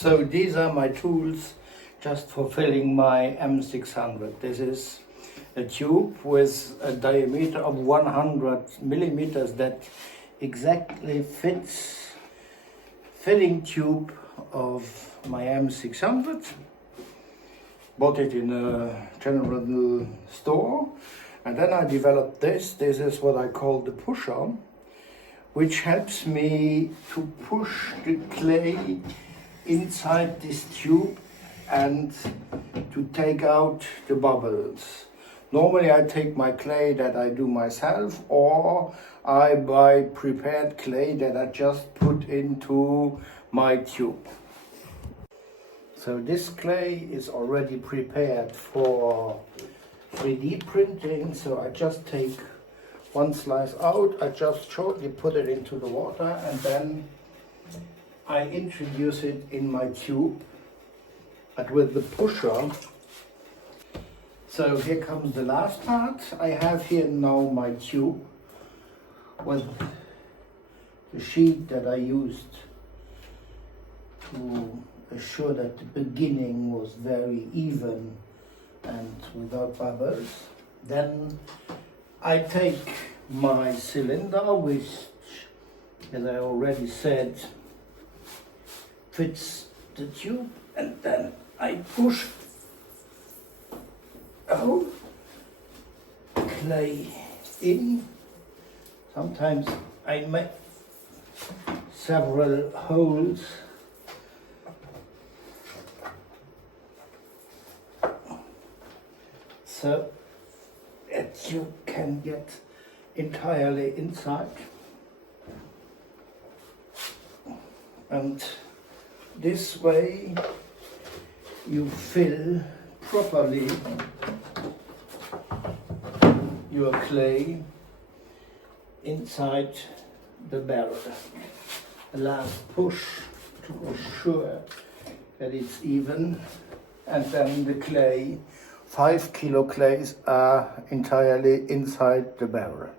So these are my tools just for filling my M600. This is a tube with a diameter of 100 millimeters that exactly fits filling tube of my M600. Bought it in a general store, and then I developed this. This is what I call the pusher, which helps me to push the clay inside this tube and to take out the bubbles. Normally I take my clay that I do myself, or I buy prepared clay that I just put into my tube. So this clay is already prepared for 3D printing, so I just take one slice out, I just shortly put it into the water, and then I introduce it in my tube, but with the pusher. So here comes the last part. I have here now my tube with the sheet that I used to assure that the beginning was very even and without bubbles. Then I take my cylinder, which, as I already said, fits the tube, and then I push out clay in. Sometimes I make several holes so that you can get entirely inside, and this way you fill properly your clay inside the barrel. The last push to assure that it's even, and then the clay, 5 kilo clays, are entirely inside the barrel.